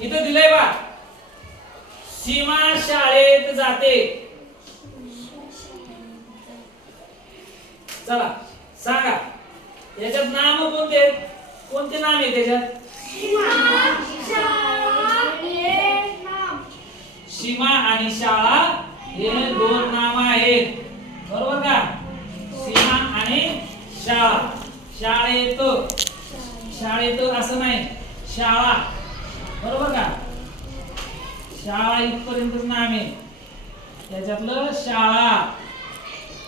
इथं दिलंय बा, सीमा शाळेत जाते. चला सांगा याच्यात नाम कोणते, कोणते नाम आहे त्याच्यात? सीमा आणि शाळा हे दोन नाम आहेत, बरोबर का? सीमा आणि शाळा. शाळेत, शाळेत असं नाही, शाळा, बरोबर का? शाळा इथपर्यंतच नाम आहे, त्याच्यातलं शाळा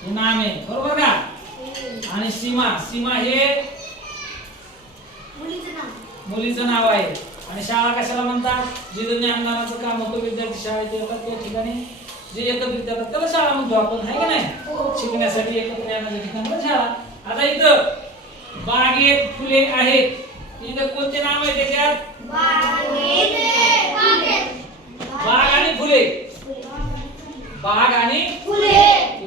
हे नाम आहे, बरोबर का? आणि सीमा, सीमा हे मुलीचं नाव आहे. आणि शाळा कशाला म्हणतात? जिथे ज्ञानदानाचं काम होतं, विद्यार्थी शाळेत येतात त्या ठिकाणी जे एकत्रित येतात त्याला शाळा म्हणतो आपण, आहे की नाही? शिकण्यासाठी एकत्र येण्याच्या ठिकाणी शाळा. आता इथं बागेत फुले आहेत, इथं कोणते नाव आहे त्याच्यात? बाग आणि फुले. बाग आणि फुले.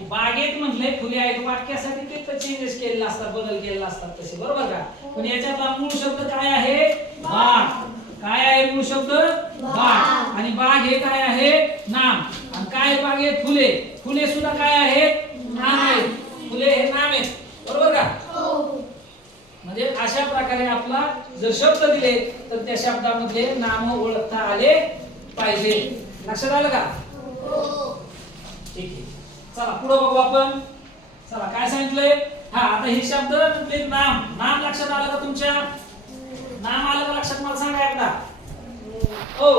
बागेत म्हटले फुले आहेत, वाक्यासाठी ते चेंजेस केलेले असतात, बदल केलेला असतात तसे, बरोबर का? पण याच्यातला मूळ शब्द काय आहे? बाग. काय आहे मूळ शब्द? बाग. आणि बाग हे काय आहे? नाम. आणि काय बागेत फुले, फुले सुद्धा काय आहेत? नाम आहेत. फुले हे नाम आहेत, बरोबर का? म्हणजे अशा प्रकारे आपला जर शब्द दिले तर त्या शब्दामध्ये नाम ओळखता आले पाहिजे. लक्षात आलं का? ठीक आहे, चला पुढे बघू आपण. चला काय सांगितलंय? हा आता हे शब्द म्हणजे नाम. नाम लक्षात आलं का तुमच्या? नाम आलं का लक्षात? मला सांगा एकदा. हो